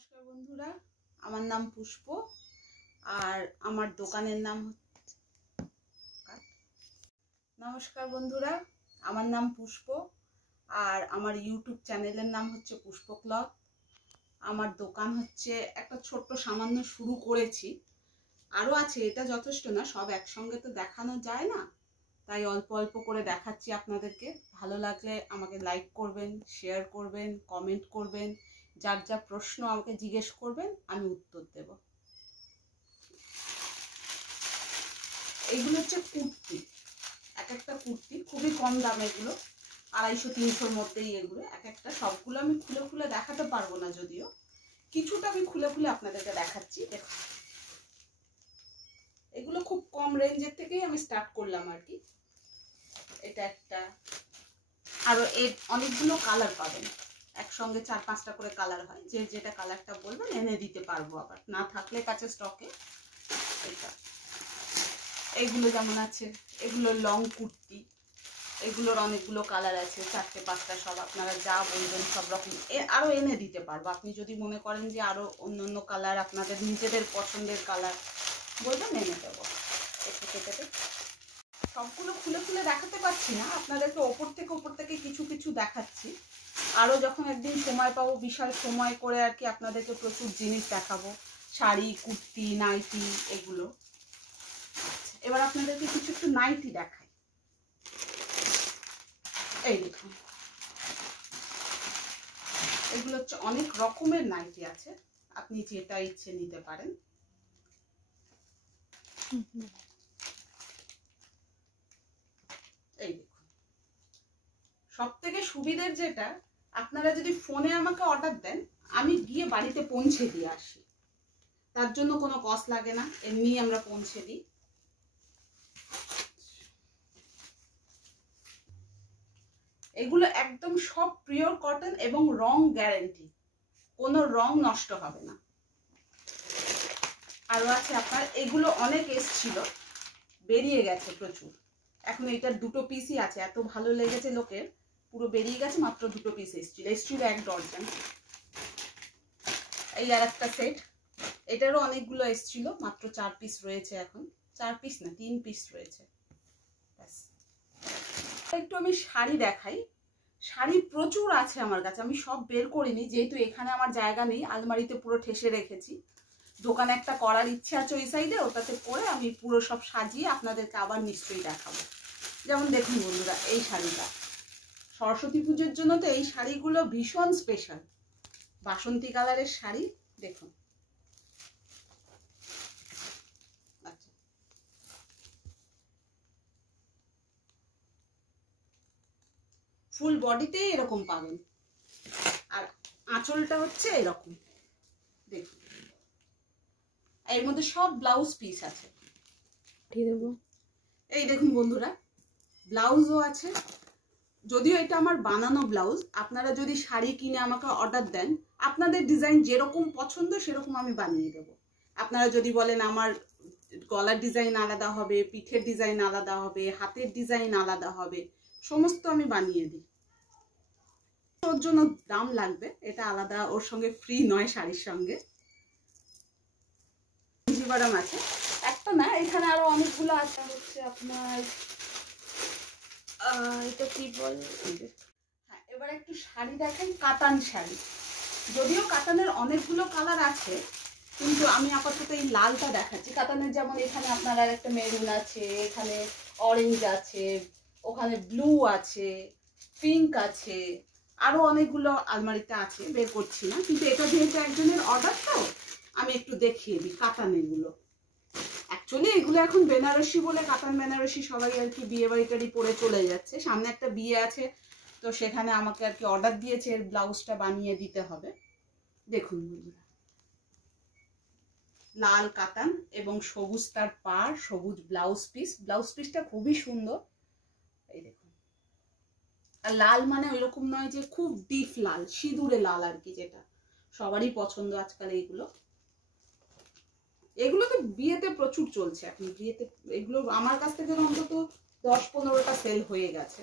নমস্কার বন্ধুরা, আমার নাম পুষ্প আর আমার দোকানের নাম নমস্কার বন্ধুরা আমার নাম পুষ্প আর আমার ইউটিউব চ্যানেলের নাম হচ্ছে পুষ্প ক্লথ। আমার দোকান হচ্ছে একটা ছোট্ট সামান্য শুরু করেছি, আরও আছে, এটা যথেষ্ট না, সব একসঙ্গে তো দেখানো যায় না, তাই অল্প অল্প করে দেখাচ্ছি আপনাদেরকে। ভালো লাগলে আমাকে লাইক করবেন, শেয়ার করবেন, কমেন্ট করবেন, যার যা প্রশ্ন আমাকে জিজ্ঞেস করবেন আমি উত্তর দেব। এইগুলো হচ্ছে কুর্তি, এক একটা কুর্তি খুবই কম দামে, এগুলো 250-300-র মধ্যেই এগুলো এক একটা। সবগুলো আমি খুলে খুলে দেখাতে পারবো না, যদিও কিছুটা আমি খুলে খুলে আপনাদেরকে দেখাচ্ছি। দেখুন, এগুলো খুব কম রেঞ্জের থেকেই আমি স্টার্ট করলাম আর কি। এটা একটা, আরো এর অনেকগুলো কালার পাবেন, একসঙ্গে 4-5টা করে কালার হয়, যে যেটা কালারটা বলবেন এনে দিতে পারবো, আবার না থাকলে কাছে স্টকে। এটা এইগুলো যেমন আছে, এগুলো লং কুর্তি, এগুলোর অনেকগুলো কালার আছে, 4-5টা, সব আপনারা যা বলবেন সব রকম আরো এনে দিতে পারবো। আপনি যদি মনে করেন যে আরো অন্য অন্য কালার আপনাদের নিজেদের পছন্দের কালার বলবেন, এনে দেবো। একটু কেটে সবগুলো খুলে খুলে দেখাতে পারছি না আপনাদেরকে, ওপর থেকে কিছু কিছু দেখাচ্ছি। আরও যখন একদিন সময় পাবো, বিশাল সময় করে আর কি, আপনাদেরকে প্রচুর জিনিস দেখাবো, শাড়ি, কুর্তি, নাইটি, এগুলো। এবার আপনাদেরকে কিছু একটু নাইটি দেখাই। এই দেখুন, এগুলো হচ্ছে অনেক রকমের নাইটি আছে, আপনি যেটা ইচ্ছে নিতে পারেন। এই দেখুন, সব থেকে সুবিধের যেটা, আপনারা যদি ফোনে আমাকে অর্ডার দেন, আমি গিয়ে বাড়িতে পৌঁছে দিয়ে আসি, তার জন্য কোনো কস্ট লাগে না, এমনি আমরা পৌঁছে দিই। এগুলো একদম সব পিওর কটন এবং রং গ্যারান্টি, কোনো রং নষ্ট হবে না। আরো আছে আপনার, এগুলো অনেক এসছিল, বেরিয়ে গেছে প্রচুর, এখন এটার 2টো পিসই আছে, এত ভালো লেগেছে লোকের, পুরো বেরিয়ে গেছে, মাত্র 2টো পিস এসছিল 1 ডজন। এই আর একটা সেট, এটারও অনেকগুলো এসছিল, মাত্র 4 পিস রয়েছে এখন, 4 পিস না 3 পিস রয়েছে। একটু আমি শাড়ি দেখাই, শাড়ি প্রচুর আছে আমার কাছে, আমি সব বের করিনি, যেহেতু এখানে আমার জায়গা নেই, আলমারিতে পুরো ঠেসে রেখেছি। দোকানে একটা করার ইচ্ছে আছে ওই সাইডে, ওটাতে করে আমি পুরো সব সাজিয়ে আপনাদেরকে আবার নিশ্চয়ই দেখাবো। যেমন দেখুন বন্ধুরা, এই শাড়িটা সরস্বতী পুজোর জন্য তো এই শাড়িগুলো ভীষণ স্পেশাল, বাসন্তী কালারের শাড়ি। দেখুন, আচ্ছা, ফুল বডিতেই এরকম পাবেন, আর আঁচলটা হচ্ছে এরকম। দেখুন, এর মধ্যে সব ব্লাউজ পিস আছে, এই দেখুন বন্ধুরা, ব্লাউজও আছে, যদিও এটা আমার বানানো ব্লাউজ। আপনারা যদি শাড়ি কিনে আমাকে অর্ডার দেন, আপনাদের ডিজাইন যেরকম পছন্দ সেরকম আমি বানিয়ে দেব। আপনারা যদি বলেন আমার গলার ডিজাইন আলাদা হবে, পিঠের ডিজাইন আলাদা হবে, হাতের ডিজাইন আলাদা হবে, সমস্ত আমি বানিয়ে দিই। ওর জন্য দাম লাগবে, এটা আলাদা, ওর সঙ্গে ফ্রি নয়, শাড়ির সঙ্গে জিবারাম আছে, একটা না, এখানে আরো অনেকগুলো আছে। হচ্ছে আপনার এটা কি বলে, হ্যাঁ, এবার একটু শাড়ি দেখেন, কাতান শাড়ি, যদিও কাতানের অনেকগুলো কালার আছে, কিন্তু আমি আপাতত এই লালটা দেখাচ্ছি। কাতানের যেমন এখানে আপনার আর একটা মেরুন আছে, এখানে অরেঞ্জ আছে, ওখানে ব্লু আছে, পিঙ্ক আছে, আরো অনেকগুলো আলমারিতে আছে, বের করছি না, কিন্তু এটা যেহেতু একজনের অর্ডার, তো আমি একটু দেখিয়ে দিই কাতানেরগুলো। অ্যাকচুয়ালি এগুলো এখন বেনারসি বলে, কাতান বেনারসি সবাই আর কি বিয়ে বাড়িটারি পরে চলে যাচ্ছে, সামনে একটা বিয়ে আছে, তো সেখানে আমাকে আর কি অর্ডার দিয়েছে এর ব্লাউজটা বানিয়ে দিতে হবে। দেখুন বন্ধুরা, লাল কাতান এবং সবুজ তার পাড়, সবুজ ব্লাউজ পিস, ব্লাউজ পিসটা খুবই সুন্দর। এই দেখুন, আর লাল মানে ওইরকম নয় যে খুব ডিপ লাল, সিঁদুরে লাল আর কি, যেটা সবারই পছন্দ আজকাল। এইগুলো এগুলো তো বিয়েতে প্রচুর চলছে এখন, বিয়েতে এগুলো আমার কাছ থেকে অন্তত 10-15টা সেল হয়ে গেছে।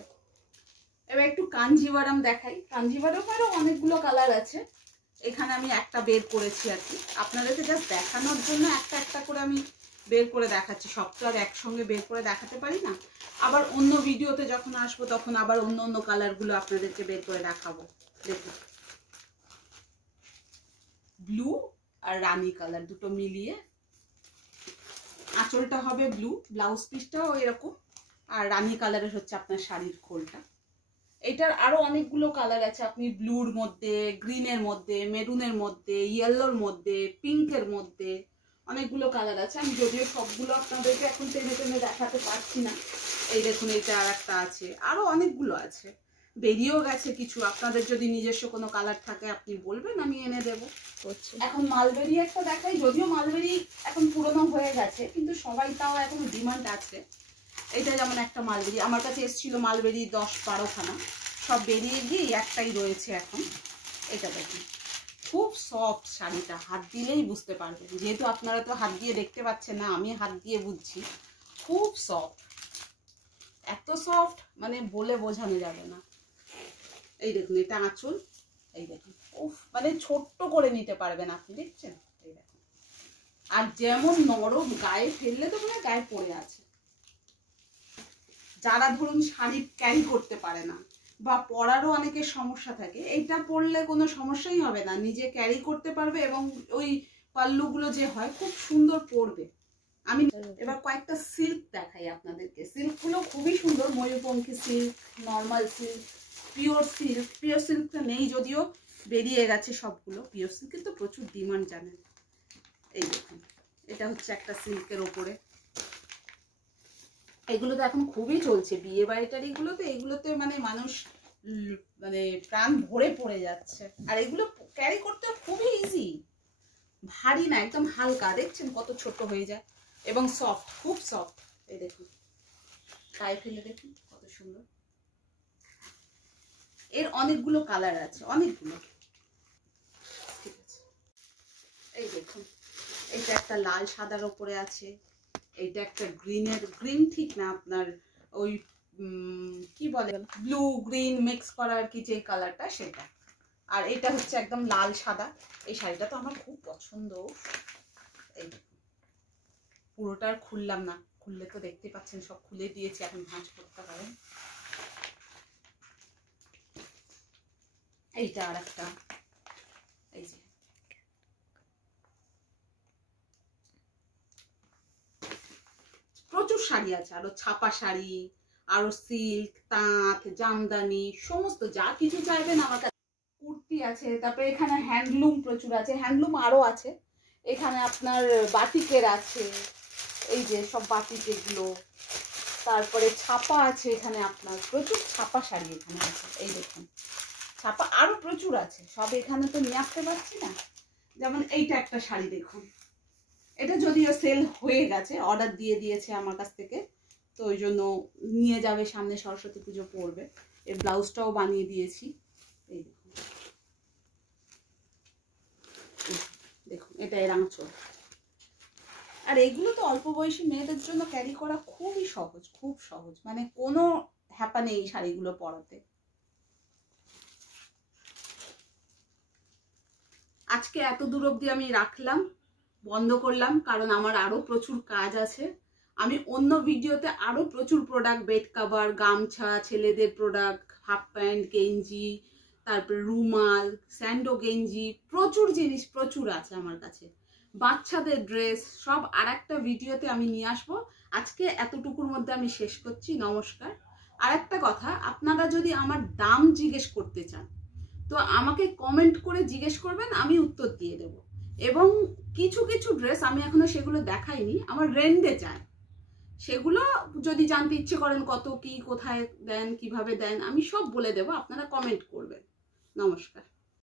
এবার একটু কাঞ্জিভারাম দেখাই, কাঞ্জিভারামেরও অনেকগুলো কালার আছে, এখানে আমি একটা বের করেছি আর কি, আপনাদেরকে জাস্ট দেখানোর জন্য একটা একটা করে আমি বের করে দেখাচ্ছি। সব তো আর একসঙ্গে বের করে দেখাতে পারি না, আবার অন্য ভিডিওতে যখন আসবো তখন আবার অন্য অন্য কালারগুলো আপনাদেরকে বের করে দেখাবো। দেখুন ব্লু আর রানী কালার দুটো মিলিয়ে, আঁচলটা হবে ব্লু, ব্লাউজ পিসটাও এরকম, আর রানী কালারের হচ্ছে আপনার শাড়ির খোলটা। এটার আরো অনেকগুলো কালার আছে, আপনি ব্লুর মধ্যে, গ্রিনের মধ্যে, মেরুনের মধ্যে, ইয়েলোর মধ্যে, পিঙ্কের মধ্যে অনেকগুলো কালার আছে। আমি যদিও সবগুলো আপনাদেরকে এখন টেনে টেনে দেখাতে পারছি না। এই দেখুন এটা আর একটা আছে, আরো অনেকগুলো আছে, বেরিয়েও গেছে কিছু। আপনাদের যদি নিজস্ব কোনো কালার থাকে আপনি বলবেন, আমি এনে দেবো। এখন মালবেরি একটা দেখাই, যদিও মালবেরি এখন পুরনো হয়ে গেছে কিন্তু সবাই তাও এখন ডিমান্ড আছে। এটা যেমন একটা মালবেরি, আমার কাছে এসেছিল মালবেরি 10-12 খানা, সব বেরিয়ে গিয়ে একটাই রয়েছে এখন। এটা দেখুন খুব সফট শাড়িটা, হাত দিলেই বুঝতে পারবেন, যেহেতু আপনারা তো হাত দিয়ে দেখতে পাচ্ছেন না, আমি হাত দিয়ে বুঝছি। খুব সফট, এত সফট মানে বলে বোঝানো যাবে না। এই দেখুন এটা আঁচল, এই দেখুন উফ, মানে ছোট্ট করে নিতে পারবেন আপনি, দেখছেন? এই দেখুন, আর যেমন নরম, গায়ে ফেললে তো মানে গায়ে পড়ে আছে। যারা ধরুন শাড়ি ক্যারি করতে পারে না বা পরারও অনেকের সমস্যা থাকে, এইটা পরলে কোনো সমস্যাই হবে না, নিজে ক্যারি করতে পারবে এবং ওই পাল্লুগুলো যে হয় খুব সুন্দর পরবে। আমি এবার কয়েকটা সিল্ক দেখাই আপনাদেরকে, সিল্কগুলো খুবই সুন্দর, ময়ূরপঙ্খী silk, normal silk, pure silk. Pure সিল্কটা নেই যদিও, বেরিয়ে গেছে সবগুলো। পিওর সিল্ক কিন্তু প্রচুর ডিমান্ড জানেন। এই দেখুন এটা হচ্ছে একটা সিল্কের ওপরে, এগুলো তো এখন খুবই চলছে বিয়ে বাড়িটারিগুলোতে, এগুলোতে মানে মানুষ মানে প্রাণ ভরে পড়ে যাচ্ছে। আর এগুলো ক্যারি করতে খুবই ইজি, ভারী না, একদম হালকা, দেখছেন কত ছোট হয়ে যায় এবং সফট, খুব সফট। এই দেখুন গায়ে ফেলে দেখুন কত সুন্দর। এর অনেকগুলো কালার আছে, অনেকগুলো। ঠিক আছে, এই দেখুন এটা একটা লাল সাদার ওপরে আছে, এইটা একটা গ্রিনের, গ্রিন ঠিক না আপনার ওই কি বলে ব্লু গ্রিন মিক্স করা আর কি, যে কালারটা সেটা। আর এটা হচ্ছে একদম লাল সাদা। এই শাড়িটা তো আমার খুব পছন্দ। এই পুরোটা আর খুললাম না, খুললে তো দেখতে পাচ্ছেন সব খুলে দিয়েছি, এখন ভাঁজ করতে পারেন। এইটা আর একটা, এই যে প্রচুর শাড়ি আছে, আরো ছাপা শাড়ি, আরো সিল্ক, তাঁত, জামদানি, সমস্ত যা কিছু চাইবেন আমার কাছে। কুর্তি আছে, তারপরে এখানে হ্যান্ডলুম প্রচুর আছে, হ্যান্ডলুম আরো আছে। এখানে আপনার বাটিকের আছে, এই যে সব বাটিক এগুলো, তারপরে ছাপা আছে এখানে, আপনার প্রচুর ছাপা শাড়ি এখানে আছে। এই দেখুন ছাপা আরো প্রচুর আছে, সব এখানে তো নিয়ে আসতে পারছি না। যেমন এইটা একটা শাড়ি দেখুন, এটা যদিও সেল হয়ে গেছে, অর্ডার দিয়ে দিয়েছে আমার কাছ থেকে, তো ওই জন্য নিয়ে যাবে, সামনে সরস্বতী পুজো পড়বে। এর ব্লাউজটাও বানিয়ে দিয়েছি। এই দেখুন, দেখুন এটা এর আঁচল। আর এগুলো তো অল্প বয়সী মেয়েদের জন্য ক্যারি করা খুবই সহজ, খুব সহজ, মানে কোনো হ্যাপা নেই শাড়িগুলো পরাতে। আজকে এত দূর অবধি আমি রাখলাম, বন্ধ করলাম, কারণ আমার আরো প্রচুর কাজ আছে। আমি অন্য ভিডিওতে আরো প্রচুর প্রোডাক্ট, বেড কভার, গামছা, ছেলেদের প্রোডাক্ট, হাফ প্যান্ট, গেঞ্জি, তারপরে রুমাল, স্যান্ডো গেঞ্জি, প্রচুর জিনিস প্রচুর আছে আমার কাছে, বাচ্চাদের ড্রেস, সব আর একটা ভিডিওতে আমি নিয়ে আসবো। আজকে এতটুকুর মধ্যে আমি শেষ করছি। নমস্কার। আর একটা কথা, আপনারা যদি আমার দাম জিজ্ঞেস করতে চান তো আমাকে কমেন্ট করে জিজ্ঞেস করবেন, আমি উত্তর দিয়ে দেব। এবং কিছু কিছু ড্রেস আমি এখনো সেগুলো দেখাইনি, আমার রেন্ডে চাই, সেগুলো যদি জানতে ইচ্ছে করেন কত কি, কোথায় দেন, কিভাবে দেন, আমি সব বলে দেব, আপনারা কমেন্ট করবেন। নমস্কার।